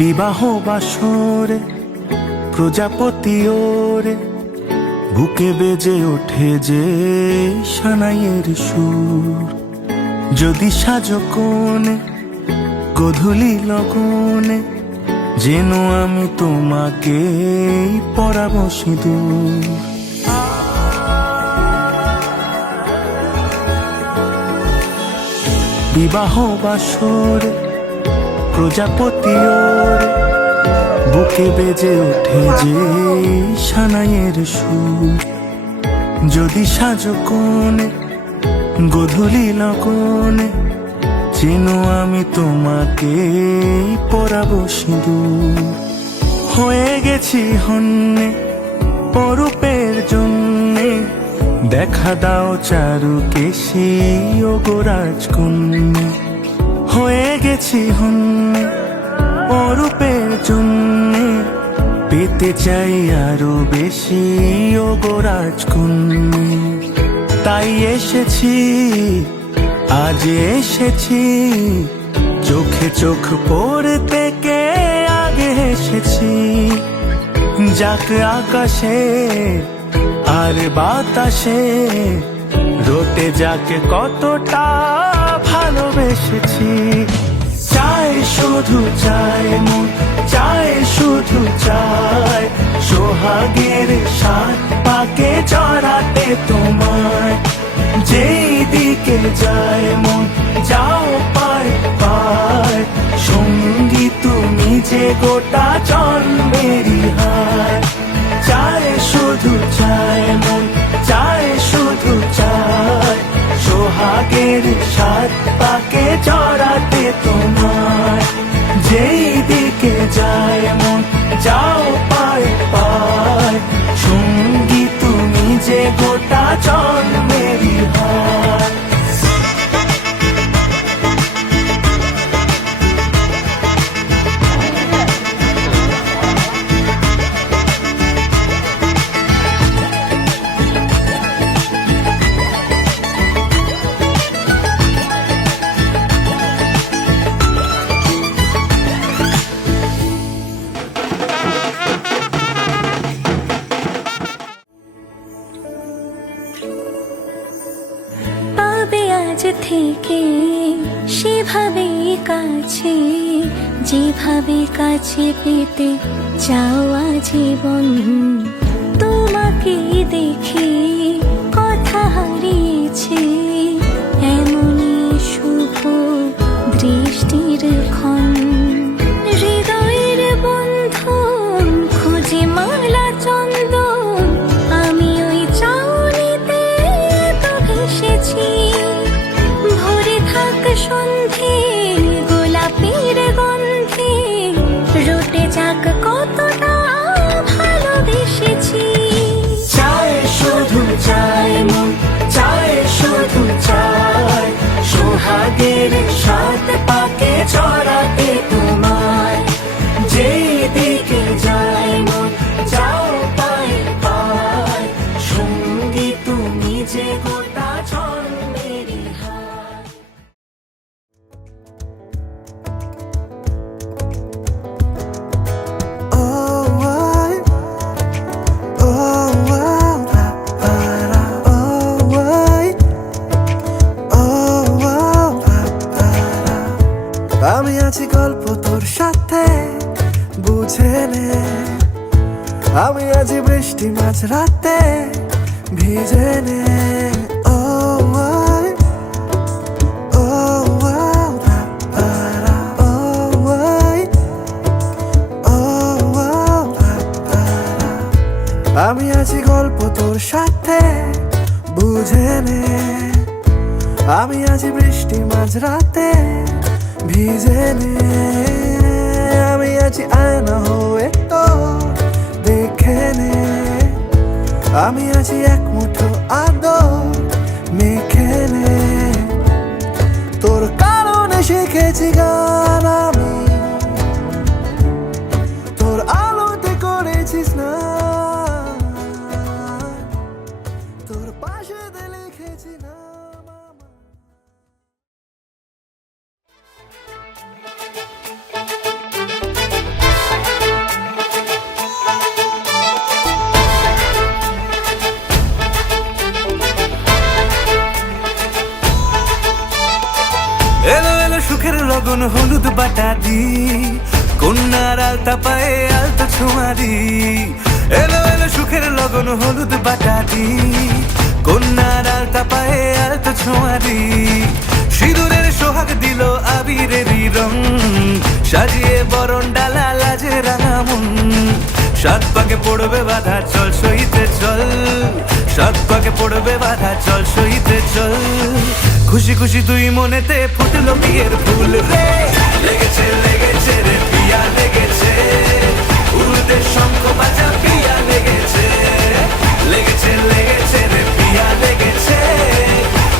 বিবাহ বাসরে প্রজাপতি ওরে বুকে বেজে ওঠে যে সানাইয়ের সুর। যদি সাজো কোণে গধূলি লগনে, যেন আমি তোমাকে পরাবো সিঁদুর। বিবাহ বাসরে প্রজাপতি ওরে বুকে বেজে ওঠে যে সানাইয়ের সুর। যদি সাজো কোণে গধূলি লগনে, যেন আমি তোমাকে পরাবো সিঁদুর। হয়ে গেছি হন্যে অরূপের জন্যে, দেখা দাও চারুকেশী ও গো রাজকন্যা। হয়ে গেছি হন্যে অরূপের জন্যে, পেতে চাই আরো বেশি ও গো রাজকন্যা। তাই এসেছি, আজ এসেছি, চোখে চোখ পড়তে কে আগে এসেছি। যাক আকাশে আর বাতাসে, রোতে যাকে কতটা ভালোবেসেছি। চাই শুধু চাই মন, চাই শুধু চাই, সোহাগের সাত পাকে জড়াতে তোমায়। যেই দিকে যায় মন যাও পায় পায়, সঙ্গী তুমি যে গোটা জন্মেরই হায়। চাই শুধু চাই মন, চাই শুধু চাই, সোহাগের সাত পাকে জড়াতে তোমায়। যেই দিকে যায় মন যাও পায় পায়, সঙ্গী তুমি যে গোটা জন্মেরই হায়। আজ থেকে সেভাবে কাছে, যেভাবে কাছে পেতে চাওয়া জীবন। তোমাকে দেখে কথা হারিয়েছে, এমনই শুভ দৃষ্টির ক্ষণ। হৃদয়ের বন্ধন খুঁজে মালা চন্দন, আমি ওই চাউনিতে তো ভেসেছি। ভরে থাক সন্ধে গোলাপের গন্ধে, রোটে যাক কতটা ভালোবেসেছি। চাই শুধু চাই মন, চাই শুধু চাই, সোহাগের সাত পাকে জড়াতে তোমায়। যেই দিকে যায় মন যাও পায় পায়, সঙ্গী তুমি যে গোটা জন্মেরই হায়। আমি আছি গল্প তোর সাথে বুঝে নে, আমি আছি বৃষ্টি মাঝ রাতে ভিজে নে। আমি আছি গল্প তোর সাথে বুঝে নে, আমি আছি বৃষ্টি মাঝ রাতে ভিজে নে। আমি আছি আয়না হয়ে তোর দেখে নে, আমি আছি এক মুঠো আদর মেখে নে। তোর কারণে শিখেছি গান আমি, তোর আলোতে করেছি স্নান, তোর পাশে লিখেছি না। লগন হলুদ বাটা দি, কন্যার আলতা পায়ে আলতা ছোঁয়া দি। এলো এলো সুখের লগন হলুদ বাটা দি, কন্যার আলতা পায়ে আলতা ছোঁয়া দি। সিঁদুরের সোহাগ দিল আবিরেরই রং, সাজিয়ে বরণ ডালা লাজে রাঙা মন। সাত পাকে পড়বে বাধা চল সইতে চল, সাত পাকে পড়বে বাধা চল সইতে চল। খুশি খুশি দুই মনেতে ফুটলো বিয়ের ফুল রে। লেগেছে লেগেছে রে পিয়া লেগেছে, উড়তে শঙ্খ বাজা পিয়া লেগেছে। লেগেছে লেগেছে রে পিয়া লেগেছে,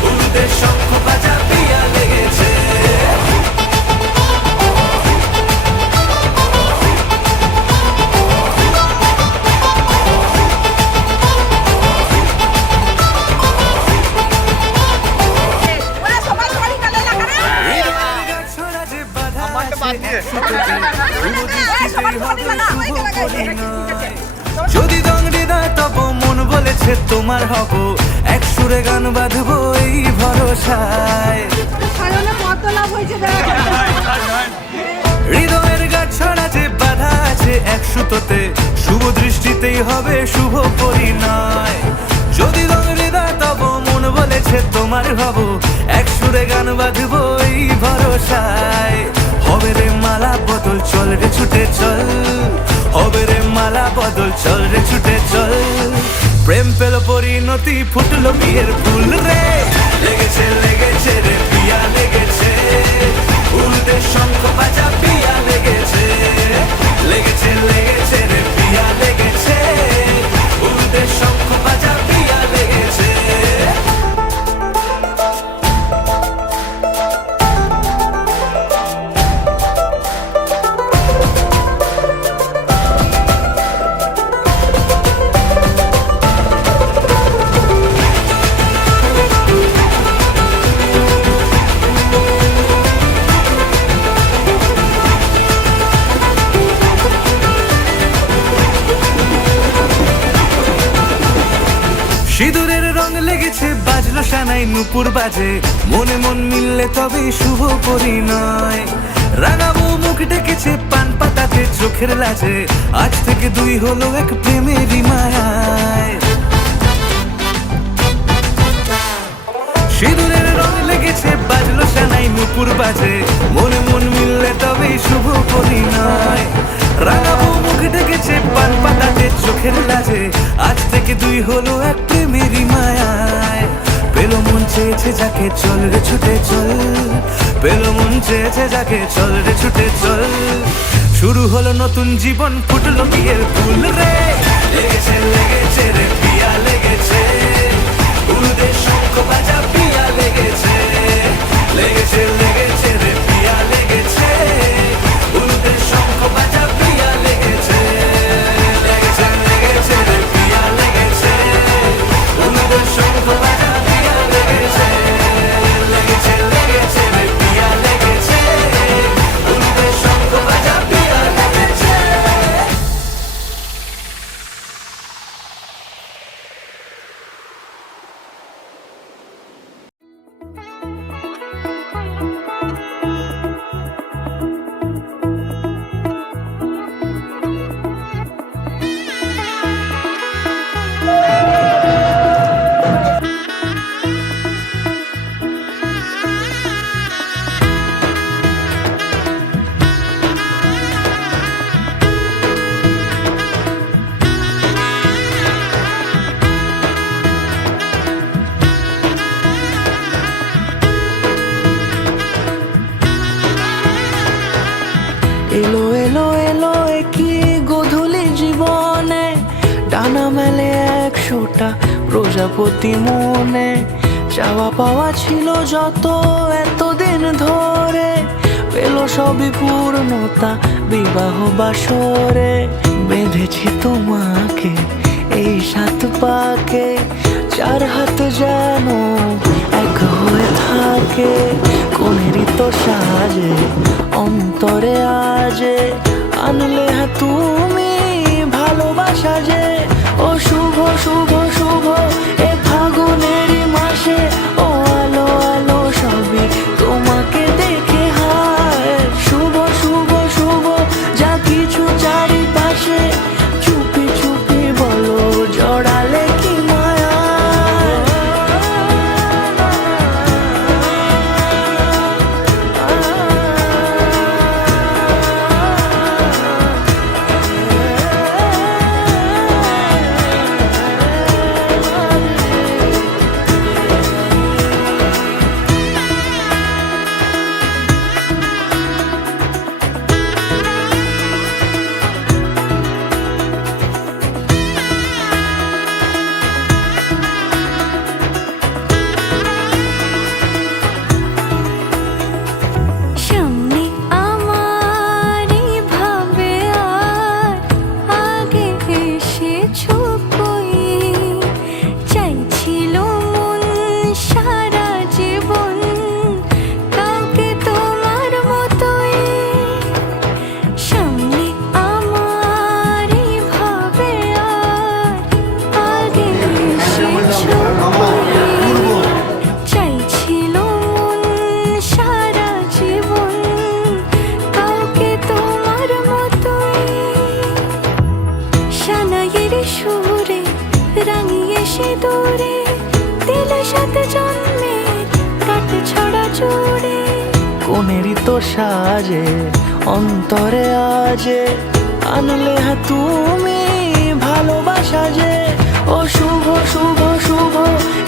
উড়তে শঙ্খ বাজা পিয়া লেগেছে। যদি দংড়ি দেয় তব মন বলেছে তোমার হব, এক সুরে গান বাঁধবো এই ভরসায়। হৃদয়ের গাছ ছড়া যে বাধা আছে এক সুতোতে, শুভ দৃষ্টিতেই হবে শুভ পরিণয়। যদি দংড়ি দেয় তব মন বলেছে তোমার হব, এক সুরে গান বাঁধবো এই ভরসায়। হবে রে মালা বদল চল রে ছুটে চল, হবে রে মালা বদল চল রে ছুটে চল। প্রেম পেল পরিণতি ফুটলো বিয়ের ফুল রে। লেগেছে লেগেছে রে পিয়া লেগেছে, উড়তে শঙ্খ বাজা পিয়া লেগেছে। লেগেছে লেগেছে রে পিয়া লেগেছে, উড়তে শঙ্খ বাজা পিয়া লেগেছে। সিঁদুরের রং লেগেছে বাজলো সানাই নুপুর বাজে, মনে মন মিললে তবে শুভ পরিণয়। রাঙাবো মুখ ডেকেছে পান পাতাতে চোখের লাজে, আজ থেকে দুই হলো এক প্রেমেরই মায়ায়। সিঁদুরের রং লেগেছে বাজলো সানাই নুপুর বাজে, মনে মন মিললে তবে শুভ পরিণয়। রাঙাবো মুখ ডেকেছে পান পাতাতে চোখের লাজে, আজ থেকে দুই হলো এক প্রেমেরই মায়ায়। পেলো মন চেয়েছে যাকে চল রে ছুটে চল, পেলো মন চেয়েছে যাকে চল রে ছুটে চল। শুরু হলো নতুন জীবন ফুটলো বিয়ের ফুল রে। লেগেছে লেগেছে রে পিয়া লেগেছে, উড়তে শঙ্খ বাজা পিয়া লেগেছে। লেগেছে লেগেছে রে পিয়া লেগেছে, উড়তে শঙ্খ বাজা পিয়া লেগেছে। লেগেছে লেগেছে রে পিয়া লেগেছে, উড়তে শঙ্খ বাজা পিয়া লেগেছে। লেগেছে লেগেছে রে পিয়া লেগেছে, উড়তে শঙ্খ বাজা পিয়া লেগেছে। এলো এলো এলো কি গোধূলি জীবনে, ডানা মেলে 100টা প্রজাপতি মনে। চাওয়া পাওয়া ছিল যত এতদিন ধরে, পেল সবই পূর্ণতা বিবাহ বাসরে। বেঁধেছি তোমাকে এই 7 পাকে, 4 হাত যেন এক হয়ে থাকে। কোনেরই তো সাজে অন্তরে আজে, আনলে তুমি ভালোবাসা যে। ও শুভ শুভ শুভ এ ফাগুনেরই মাসে, ও আলো আলো সবই তোমাকে দেখে হায় কই চাইছিল মন সারা জীবন কাউকে তোমার মতোই সামনে আমার ভাবে আর আগে এসেছো চাইছিল মন সারা জীবন কাউকে তোমার মতোই সানাইয়ের সুরে রাঙিয়ে সে দূরে দিলে সাথে জন্মে কাট ছড়া জোড়ে কোনেরই তো সাজে অন্তরে আজে আনলে হ্যাঁ তুমি ভালোবাসা যে ও শুভ শুভ শুভ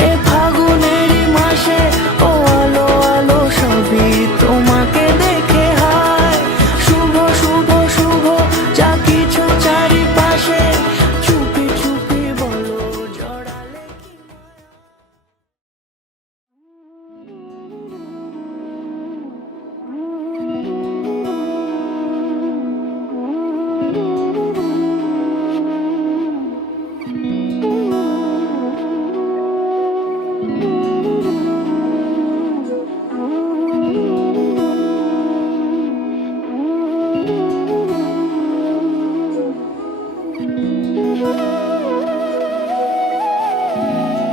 এ ফাগুনেরই মাসে ও আলো আলো সবই তোমাকে দেখে হায় শুভ শুভ শুভ যা কিছু চারিপাশে চুপি চুপি বলো জড়ালে কি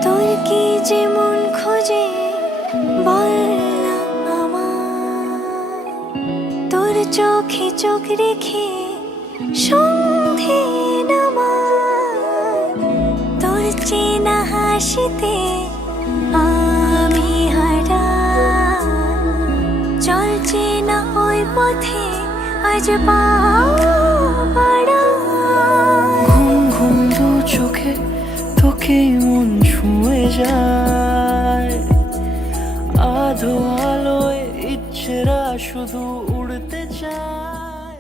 তোর কি যে মন খোঁজে বল না আমার তোর চোখে চোখ রেখে সন্ধে নামার তোর চেনা হাসিতে আমি হারা চলছে না ওই পথে আজ পা বাড়া ঘুম ঘুম দু চোখে তোকে মন ছুঁয়ে যায় আধো আলোয় ইচ্ছেরা শুধু উড়তে চায়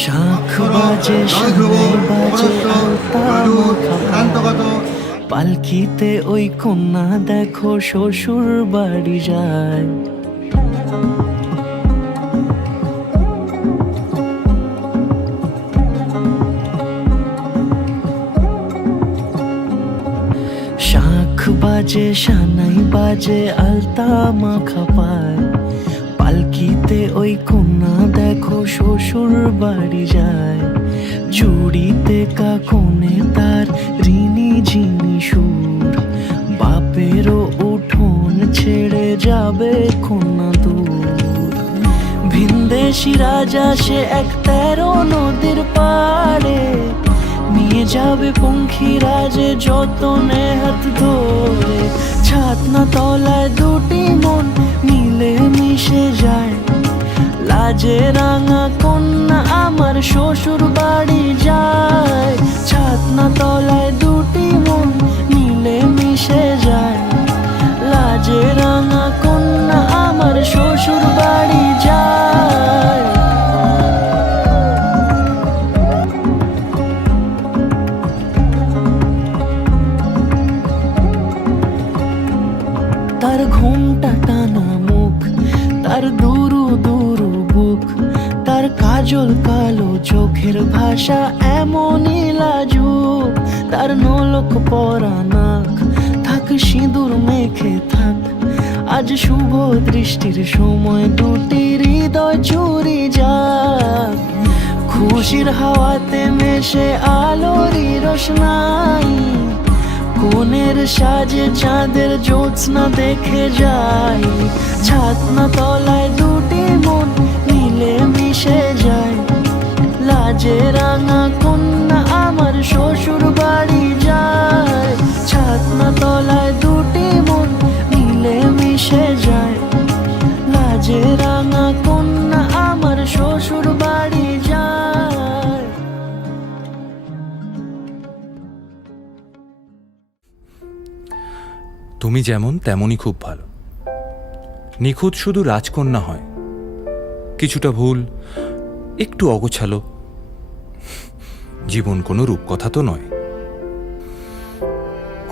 শাঁখ বাজে সানাই বাজে আলতা মাখা পালকিতে ওই কন্যা দেখো শ্বশুর বাড়ি যায় শাঁখ বাজে সানাই বাজে আলতা মাখা পায় পালকিতে ওই কন্যা দেখো শ্বশুর বাড়ি যায় চুড়িতে কাকনে তার ঋণী ঝিনি সুর বাপেরও উঠোন ছেড়ে যাবে কন্যা দূর ভিনদেশি রাজা সে এক 13 নদীর পাড়ে নিয়ে যাবে পঙ্খী রাজে যতনে হাত ধরে ছাতনা তলায় দুটি মন মিলে মিশে যায় লাজে রাঙা কন্যা আমার শ্বশুর বাড়ি যায় ছাতনা তলায় দুটি মন মিলে মিশে যায় লাজে রাঙা কন্যা আমার শ্বশুর বাড়ি যায় তার ঘুমটা টানা মুখ তার দুরু দুরু বুক তার কাজল কালো চোখের ভাষা এমনই লাজুক তার নোলক পরা নাক থাক সিঁদুর মেখে থাক আজ শুভ দৃষ্টির সময় দুটি হৃদয় চুরি যাক খুশির হাওয়াতে মেশে আলোরই রোশনাই কোণের সাজে চাঁদের জ্যোৎস্না দেখে যাই ছাতনা তলায় দুটি মন মিলে মিশে যায় লাজে রাঙা কন্যা আমার শ্বশুর বাড়ি যায় ছাতনা তলায় দুটি মন মিলে মিশে যায় লাজে রাঙা কন্যা আমার শ্বশুর বাড়ি যায় তুমি যেমন তেমনই খুব ভালো। নিখুঁত শুধু রাজকন্যা হয়, কিছুটা ভুল, একটু অগোছালো। জীবন কোনো রূপকথা তো নয়।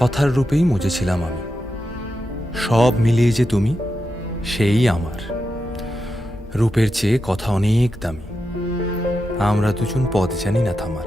কথার রূপেই মজেছিলাম আমি। সব মিলিয়ে যে তুমি, সেই আমার। রূপের চেয়ে কথা অনেক দামি। আমরা দুজন পথ জানি না থামার।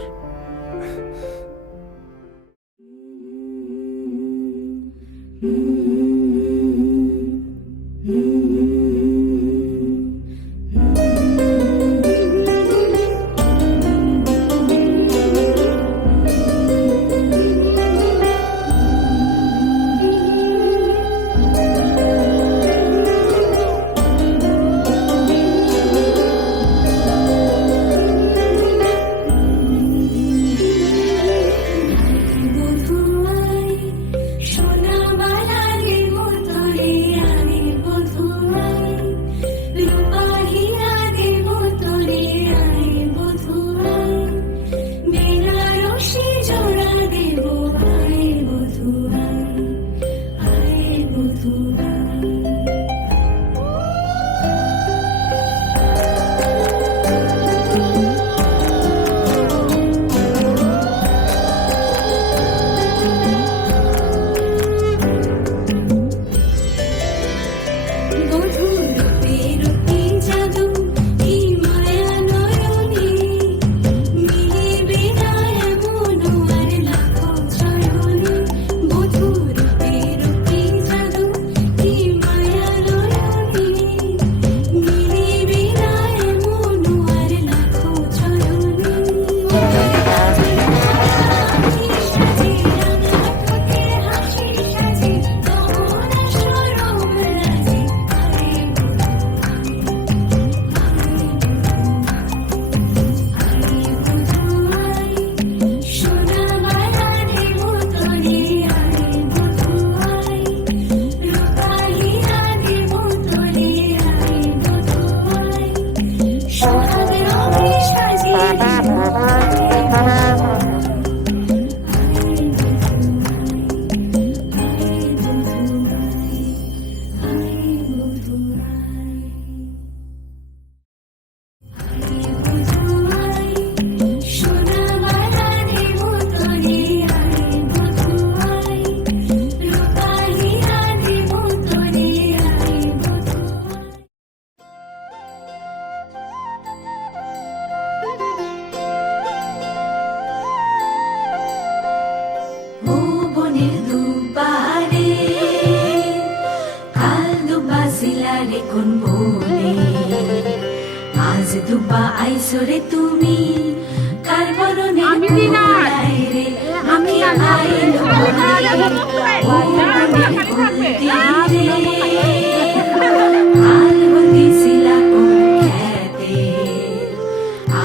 কোন বলে আজ দুবা আইসরে তুমি কার বরণে কোলায় রে আমি আইলো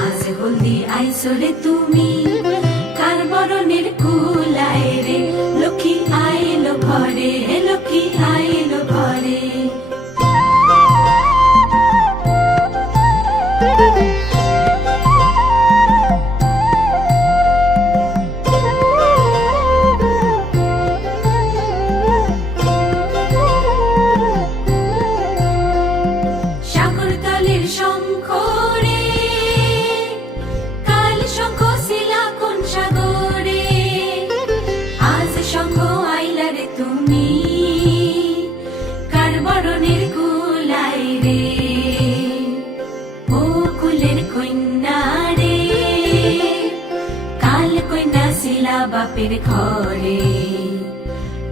আজ হলদি আইসরে তুমি কার বরণের কোলায় রে লক্ষ্মী আইলো ঘরে লক্ষ্মী আইলো ঘরে বাপের ঘরে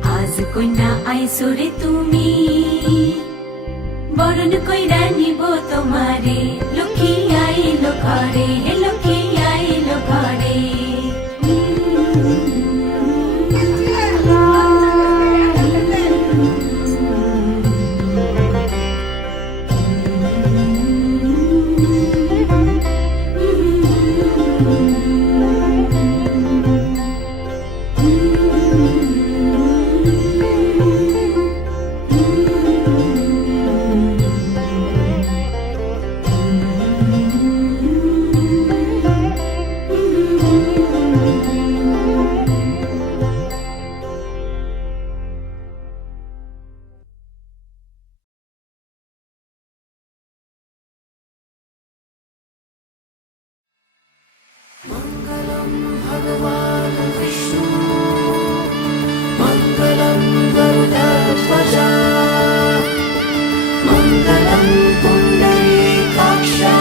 আজ কইনা আইসরে তুমি বরণ কইরা নিব তোমারে লক্ষ্মী আইলো ঘরে লক্ষ্মী আইলো ঘরে भगवान विष्णु मङ्गलं गरुडध्वजा मङ्गलं पुण्डरीकाक्षा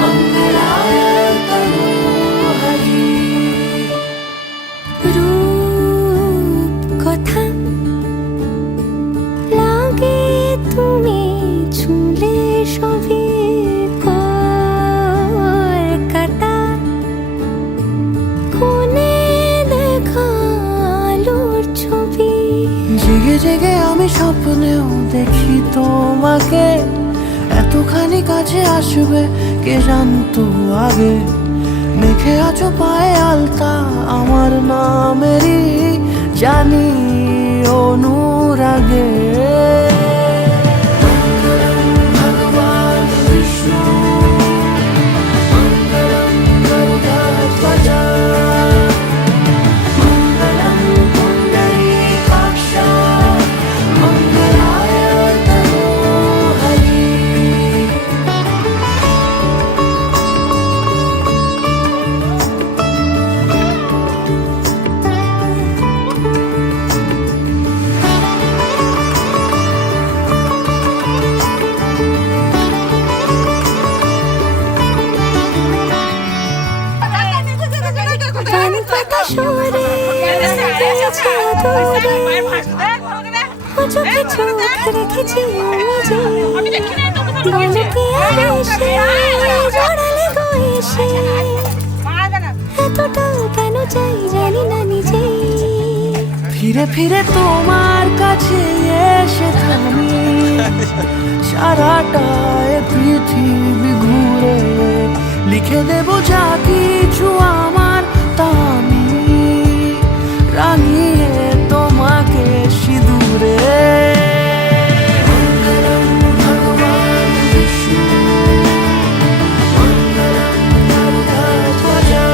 मङ्गलाय तनोहरि রূপ কথা লাগে তুমি ছুলে সবে কলকাতা কোনে দেখালোর ছবি জেগে জেগে আমি স্বপ্নেও দেখি তোমাকে এতখানি কাছে আসবে কে জানতো আগে মেখে আছো পায়ে আলতা আমার নামেরই জানি অনুরাগে মঙ্গলম ভগবান বিষ্ণু মঙ্গলম গরুডধ্বজা মঙ্গলম পুণ্ডরীকাक्षा মঙ্গলায় তনোহরি গান পাতা সরে গেছে দূরে ও চোখে চোখ রেখেছি আমি যে বলো কি আর এসে জড়ালে গো এসে এতটাও কেন চাই জানি না নিজেই ফিরে ফিরে তোমার কাছে এসে থামি সারাটা এ পৃথিবী ঘুরে লিখে দেব যা কিছু আমার তা আমি রাঙিয়ে তোমাকে সিঁদুরে মঙ্গলম ভগবান বিষ্ণু মঙ্গলম গরুডধ্বজা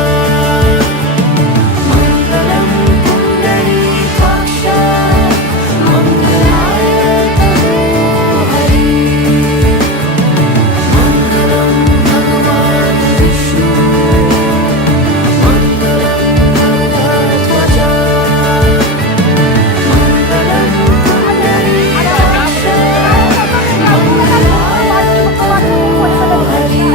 মঙ্গলম পুণ্ডরীকাक्षा মঙ্গলায় তনোহরি মঙ্গলম ভগবান বিষ্ণু মঙ্গলম গরুডধ্বজা মঙ্গলম পুণ্ডরীকাक्षा মঙ্গলায় তনোহরি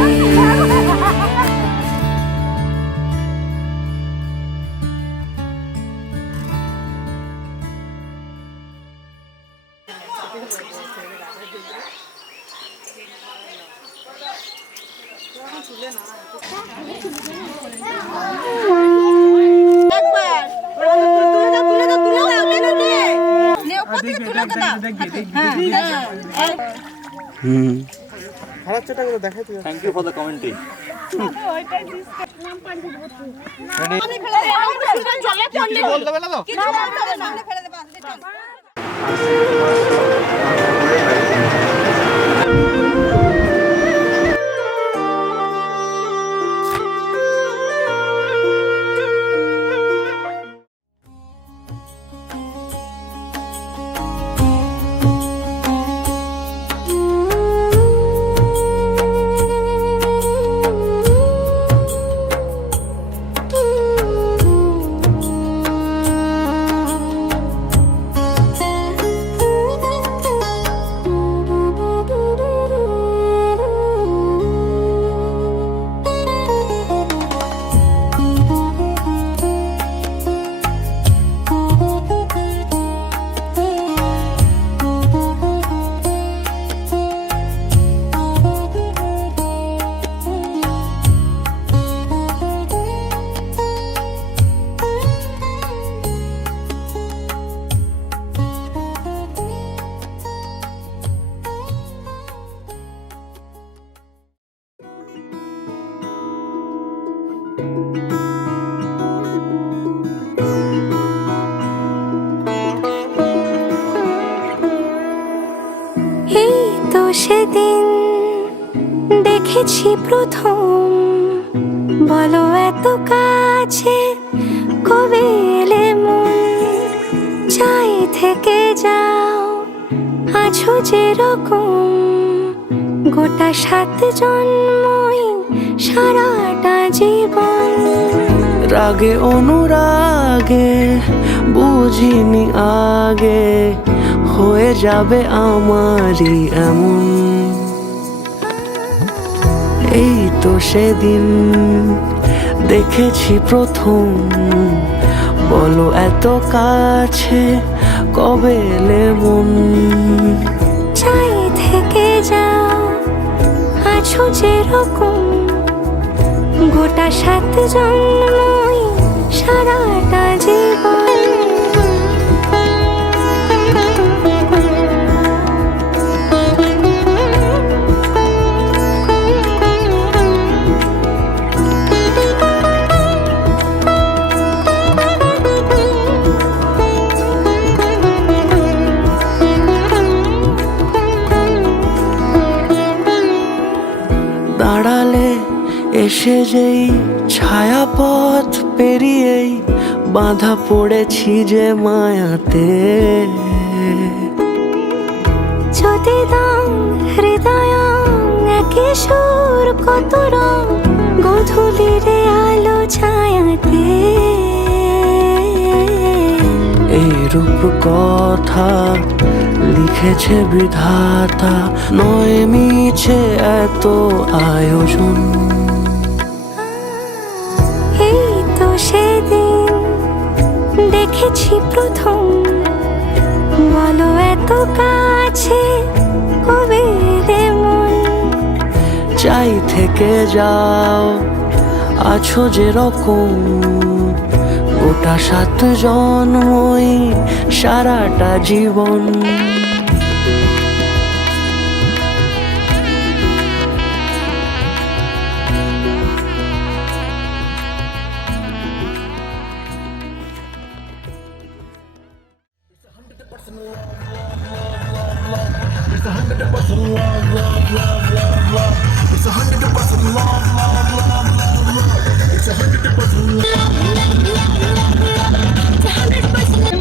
এই তো সেদিন দেখেছি প্রথম বলো এত কাছে কবে এলে মন চাই থেকে যাও আছো যেরকম গোটা 7 জন্মই সারাটা জীবন রাগে অনুরাগে বুঝিনি আগে হয়ে যাবে আমারই এমন। এই তো সেদিন দেখেছি প্রথম, বলো এত কাছে কবে এলে মন। চাই থেকে যাও আছো যেরকম, গোটা 7 জন্মই সারাটা জীবন। দাঁড়ালে এসে যেই ছায়াপথ পেরিয়েই বাঁধা পড়েছি যে মায়াতে। যদি দাও হৃদয় একে সুর কত রং, গধূলিরে আলো ছায়াতে। এই রূপ কথা লিখেছে বিধাতা, নয় মিছে এত আয়োজন। এই তো সেদিন দেখেছি প্রথম, বলো এত কাছে কবে রে মন। চাই থেকে যাও আছো যেরকম, গোটা 7 জন্মই সারাটা জীবন।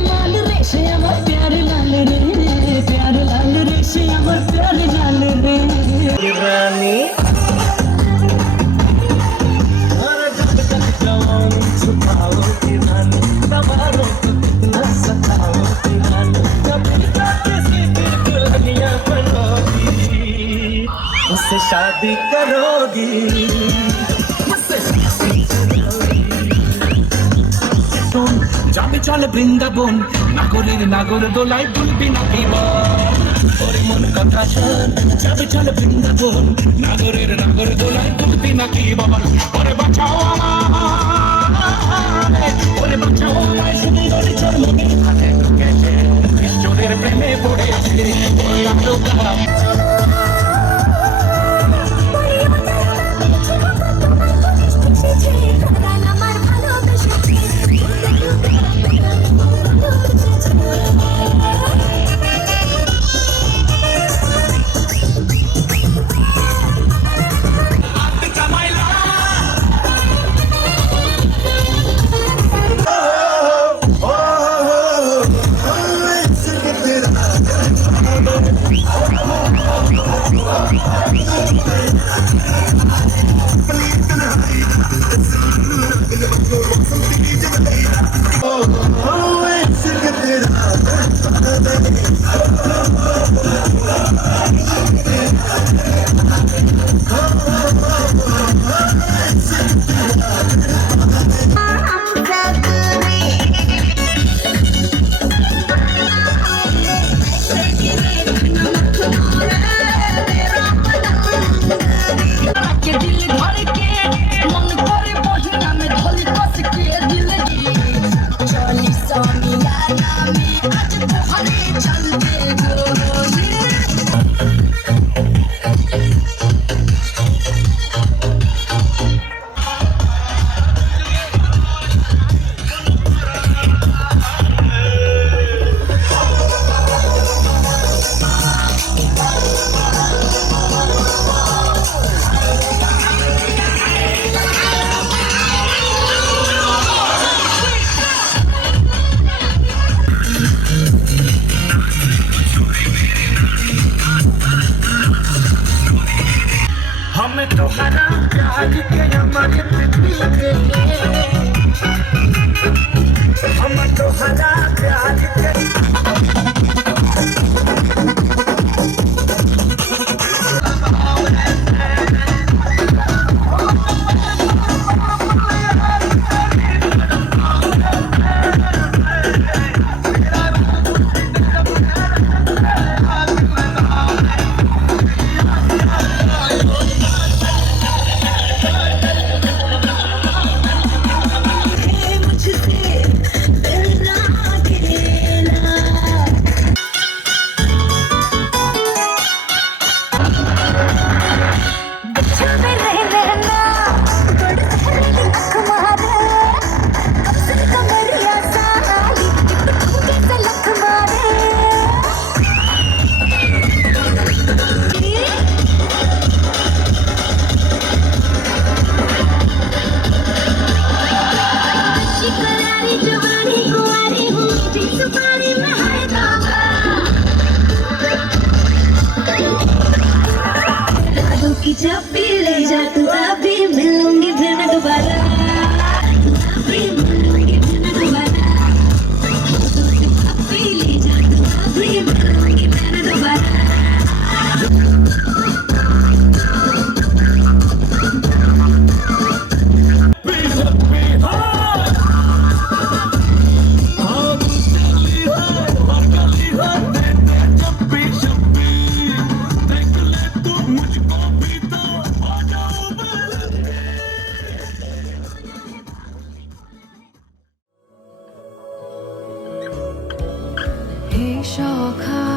लाल रे से अमर प्यारे लाल रे, प्यारे लाल रे से अमर प्यारे लाल रे। रानी अरे जब तक जवान छुपाओ की रानी, दबाओ तो कितना सताओ की रानी। कभी ना किसी की दुल्हनिया बनोगी, उससे शादी करोगी। যাবে চলে বৃন্দাবন, নাগরের নাগর দোলায় দুলবি নাকি ওরে মন কথা শোন। যাবে চলে বৃন্দাবন, নাগরের নাগর দোলায় দুলবি নাকি বাবা। ওরে বাঁচাও আমায়, ওরে বাঁচাও আমায়, সুন্দরী জন্মদিন হাতে ঢুকেছে, ঈশ্বরের প্রেমে পড়েছে ওই আলোকা। हमें तुम्हारा प्यार के हमारे पृथ्वी पे हम तोहरा प्यार के मुझसे दिल ना खेला जवानी कुंवारी हूँ सुपारी में है दावा रातों की जब भी ले जा तू तभी मिलूंगी फिर मैं दोबारा तभी मिलूंगी फिर मैं दोबारा रातों की जब भी ले जा तू तभी मिलूंगी फिर मैं दोबारा হে সখা